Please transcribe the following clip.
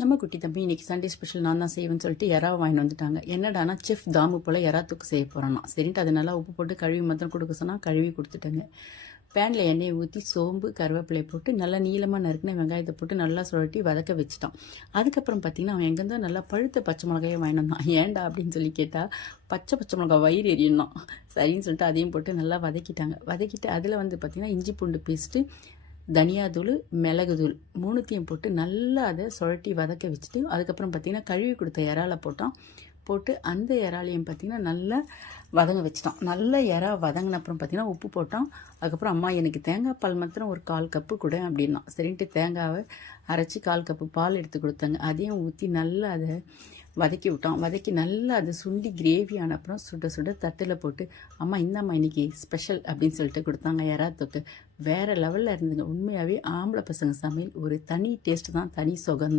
நம்ம குட்டி தம்பி இன்னைக்கு சண்டே ஸ்பெஷல் நான் தான் செய்வேன்னு சொல்லிட்டு எறா வாங்கிட்டு வந்துட்டாங்க. என்னடானா செஃப் தாமு போல் எறா தொக்கு செய்ய போகிறோன்னா சரின்ட்டு அதை நல்லா உப்பு போட்டு கழுவி மாத்திரம் கொடுக்க சொன்னால் கழுவி கொடுத்துட்டேங்க. பேனில் எண்ணெயை ஊற்றி சோம்பு கருவேப்பிலையை போட்டு நல்லா நீளமாக நறுக்கின வெங்காயத்தை போட்டு நல்லா சுழட்டி வதக்க வச்சுட்டான். அதுக்கப்புறம் பார்த்தீங்கன்னா அவன் எங்கேருந்தோ நல்லா பழுத்த பச்சை மிளகாயை வாங்கிட்டு வந்தான். ஏன்டா அப்படின்னு சொல்லி கேட்டால் பச்சை மிளகாய் வயிறு எரியணும் சரின்னு சொல்லிட்டு அதையும் போட்டு நல்லா வதக்கிட்டாங்க. வதக்கிட்டு அதில் வந்து பார்த்திங்கன்னா இஞ்சி பூண்டு பேஸ்ட்டு, தனியாத்தூள், மிளகுத்தூள் மூணுத்தையும் போட்டு நல்லா அதை சுழட்டி வதக்க வச்சுட்டு அதுக்கப்புறம் பார்த்திங்கன்னா கழுவி கொடுத்த இறாலை போட்டு அந்த இறாலையும் பார்த்திங்கன்னா நல்லா வதங்க வச்சிட்டான். நல்லா இறா வதங்கின அப்புறம் பார்த்திங்கன்னா உப்பு போட்டான். அதுக்கப்புறம் அம்மா எனக்கு தேங்காய் பால் மாத்திரம் ஒரு 1/4 கப்பு கொடு அப்படின்னா சரின்ட்டு தேங்காவை அரைச்சி 1/4 கப்பு பால் எடுத்து கொடுத்தாங்க. அதையும் ஊற்றி நல்லா அதை வதக்கி விட்டான். வதக்கி நல்லா அதை சுண்டி கிரேவி ஆன அப்புறம் சுட தட்டில் போட்டு அம்மா இந்தாம்மா இன்னைக்கு ஸ்பெஷல் அப்படின்னு சொல்லிட்டு கொடுத்தாங்க. எறா தொக்கு வேறு லெவலில் இருந்துங்க. உண்மையாகவே ஆம்பளை பசங்க சமையல் ஒரு தனி டேஸ்ட்டு தான், தனி சுகம்தான்.